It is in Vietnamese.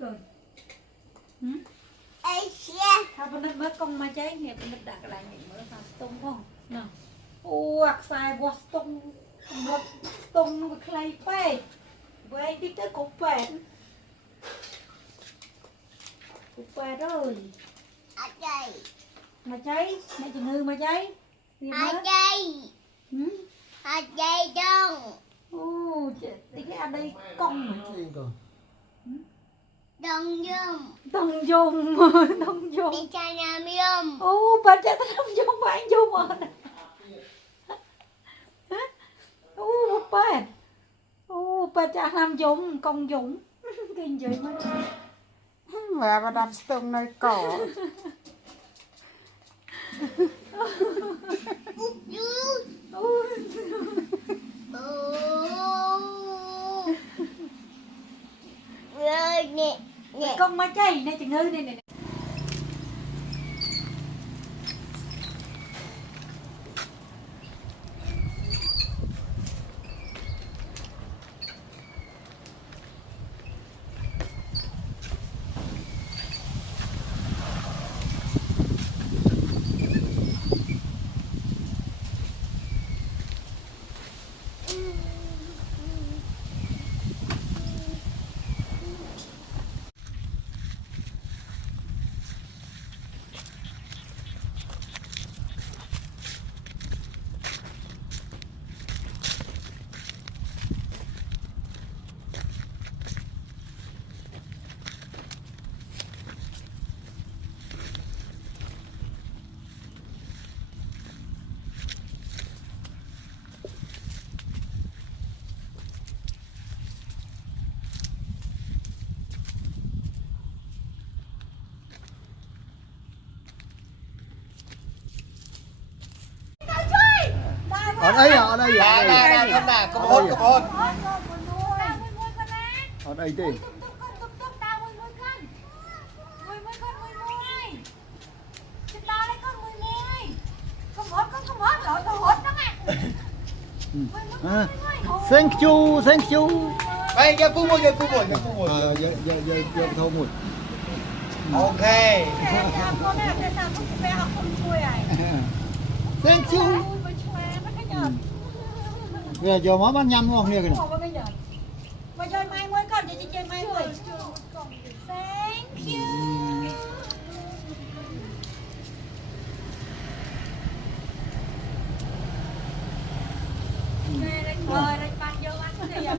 rồiถ้าเป็นนักเมื่อกองมาใจเนี่ยเป็นนักดักอะไรเนี่ยเมื่อทำตรงห้องน่ะโอ้อักษรบอสตรงบอสตรงมันใครไปไว้ที่เตอร์กุ๊ปไปกุ๊ปไปเลยมาใจแม่จะงือมาใจเรียนมาโอ้เจ๊ที่แค่อะไรกล้องมาต้องยมต้องยมโอ้ปัจจัยต้องยมไปยมอ่ะโอ้ปัจโอ้ปัจจัยทำยมกองยมกินเยอะมากแม่มาดับสตงในก่อcon ma chay này chừng ngư này ở đây à, ở đây à, đây không nè, có hôn ở đây đi thank you đây giờ cu mồi giờ thâu một ok thank you bây giờ món bánh nhâm ngon nè kìa mà chơi mai mới con chị chơi mai mới thank you đây